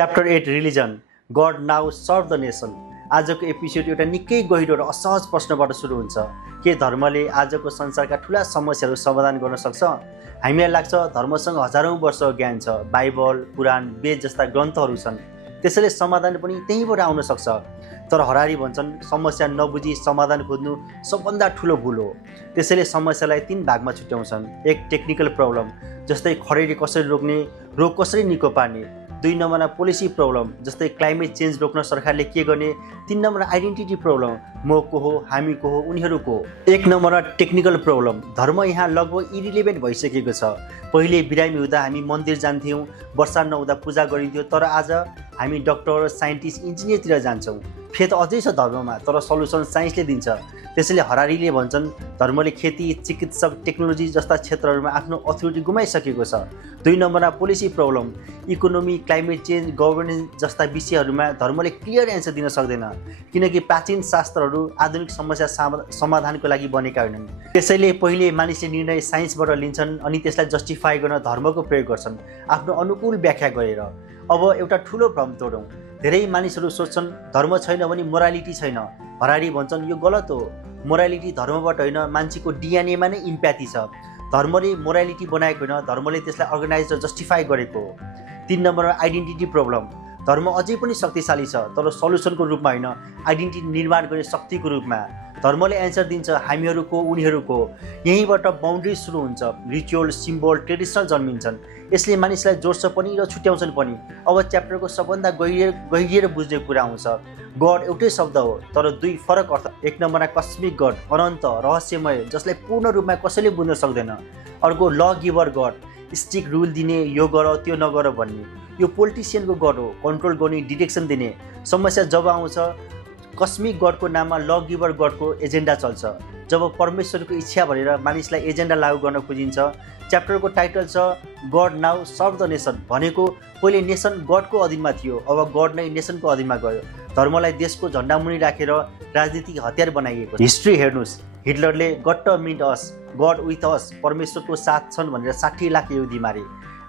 Chapter 8 religion god now serve the nation. आजको episode एउटा निकै गहिरो र असहज प्रश्नबाट सुरु हुन्छ। के धर्मले आजको संसारका ठुला समस्याहरू समाधान गर्न सक्छ? हामीलाई लाग्छ धर्मसँग हजारौँ वर्ष ज्ञान छ, बाइबल, पुराण, वेद जस्ता ग्रन्थहरू छन्, त्यसैले समाधान पनि त्यहीँबाट आउन सक्छ। तर हरारी भन्छन् समस्या नबुझी समाधान खोज्नु सबभन्दा ठुलो भुल हो। त्यसैले समस्यालाई 3 भागमा छुट्याउँछन्। 1 टेक्निकल प्रब्लम, जस्तै खडेरी कसरी रोक्ने, रोग कसरी निको पार्ने। 2 नम्बरमा पोलिसी प्रब्लम, जस्तै क्लाइमेट चेन्ज रोक्न सरकारले के गर्ने। 3 नम्बरमा आइडेन्टिटी प्रब्लम, म को हो, हामी को हो, उनीहरू को। 1 नम्बरमा टेक्निकल प्रब्लम, धर्म यहाँ लगभग इरिलेभेन्ट भइसकेको छ। पहिले बिरामी हुँदा हामी मन्दिर जान्थ्यौँ, वर्षा नहुँदा पूजा गरिन्थ्यो, तर आज हामी डक्टर, साइन्टिस्ट, इन्जिनियरतिर जान्छौँ। फेथ अझै छ धर्ममा, तर सल्युसन साइन्सले दिन्छ। त्यसैले हरारीले भन्छन् धर्मले खेती, चिकित्सक, टेक्नोलोजी जस्ता क्षेत्रहरूमा आफ्नो अथोरिटी गुमाइसकेको छ। 2 नम्बरमा policy problem, economy, climate change, governance जस्ता विषयहरूमा धर्मले क्लियर एन्सर दिन सक्दैन, किनकि प्राचीन शास्त्रहरू आधुनिक समस्या समाधानको लागि बनेका होइनन्। त्यसैले पहिले मानिसले निर्णय साइन्सबाट लिन्छन्, अनि त्यसलाई जस्टिफाई गर्न धर्मको प्रयोग गर्छन्, आफ्नो अनुकूल व्याख्या गरेर। अब एउटा ठुलो भ्रम तोडौँ। धेरै मानिसहरू सोच्छन् धर्म छैन भने मोरालिटी छैन। हरारी भन्छन् यो गलत हो। मोरालिटी धर्मबाट होइन, मान्छेको डिएनएमा नै इम्प्याथी छ। धर्मले मोरालिटी बनाएको होइन, धर्मले त्यसलाई अर्गनाइज र जस्टिफाई गरेको हो। 3 नम्बरमा आइडेन्टिटी प्रब्लम, धर्म अझै पनि शक्तिशाली छ, तर सल्युसनको रूपमा होइन, आइडेन्टिटी निर्माण गर्ने शक्तिको रूपमा। धर्मले एन्सर दिन्छ हामीहरूको, उनीहरूको। यहीँबाट बााउन्ड्री सुरु हुन्छ, रिचुअल, सिम्बल, ट्रेडिसनल जन्मिन्छन्। यसले मानिसलाई जोड्छ पनि र छुट्याउँछन् पनि। अब च्याप्टरको सबभन्दा गहिरिएर बुझ्ने कुरा आउँछ। गड एउटै शब्द हो, तर 2 फरक अर्थ। 1 नम्बरमा कस्मिक गड, अनन्त, रहस्यमय, जसलाई पूर्ण रूपमा कसैले बुझ्न सक्दैन। अर्को ल गिभर गड, स्ट्रिक्ट रुल दिने, यो गर त्यो नगर भन्ने। यो पोलिटिसियनको गड हो, कन्ट्रोल गर्ने, डिरेक्सन दिने। समस्या जब आउँछ कस्मिक गडको नाममा ल गिभर गडको एजेन्डा चल्छ। जब परमेश्वरको इच्छा भनेर मानिसलाई एजेन्डा लागू गर्न खोजिन्छ। च्याप्टरको टाइटल छ god now serve the nation, भनेको पहिले नेसन गडको अधीनमा थियो, अब गड नै नेसनको अधीनमा गयो। धर्मलाई देशको झन्डा मुनि राखेर राजनीतिक हतियार बनाइएको छ। हिस्ट्री हेर्नुहोस्, हिटलरले गट मिट अस, गड विथ अस, परमेश्वरको साथ छन् भनेर 60 लाख यहुदी मारे।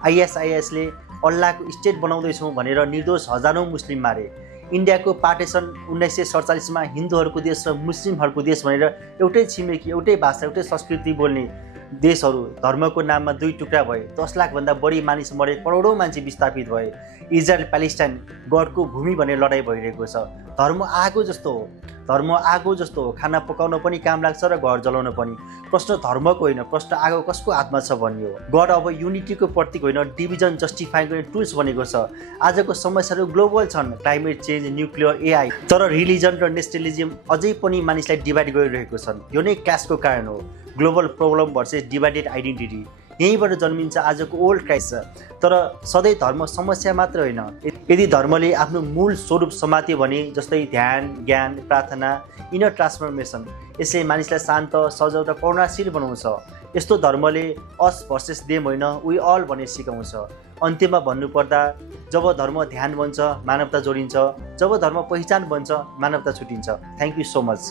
आइएसआइएसले अल्लाहको स्टेट बनाउँदैछौँ भनेर निर्दोष हजारौँ मुस्लिम मारे। इन्डियाको पार्टेसन 1947मा हिन्दूहरूको देश र मुस्लिमहरूको देश भनेर एउटै छिमेकी, एउटै भाषा, एउटै संस्कृति बोल्ने देशहरू धर्मको नाममा 2 टुक्रा भए। 10 लाखभन्दा बढी मानिस मरे, करोडौँ मान्छे विस्थापित भए। इजरायल प्यालेस्टाइन गडको भूमि भनेर लडाइँ भइरहेको छ। धर्म आगो जस्तो हो, धर्म आगो जस्तो हो, खाना पकाउन पनि काम लाग्छ र घर जलाउन पनि। प्रश्न धर्मको होइन, प्रश्न आगो कसको हातमा छ भन्ने हो। गड अब युनिटीको प्रतीक होइन, डिभिजन जस्टिफाई गर्ने टुल्स बनेको छ। आजको समस्याहरू ग्लोबल छन्, क्लाइमेट चेन्ज, न्युक्लियर, एआई, तर रिलिजन र नेसनलिजम अझै पनि मानिसलाई डिभाइड गरिरहेको छन्। यो नै क्लासको कारण हो, global problem versus divided identity. यहीँबाट जन्मिन्छ आजको ओल्ड क्राइसिस। तर सधैँ धर्म समस्या मात्र होइन, यदि धर्मले आफ्नो मूल स्वरूप समात्यो भने, जस्तै ध्यान, ज्ञान, प्रार्थना, इनर ट्रान्सफर्मेसन, यसले मानिसलाई शान्त, सजग र करुणाशील बनाउँछ। यस्तो धर्मले अस भर्सेस देम होइन, वी अल भन्ने सिकाउँछ। अन्त्यमा भन्नुपर्दा जब धर्म ध्यान बन्छ मानवता जोडिन्छ, जब धर्म पहिचान बन्छ मानवता छुटिन्छ। Thank you so much.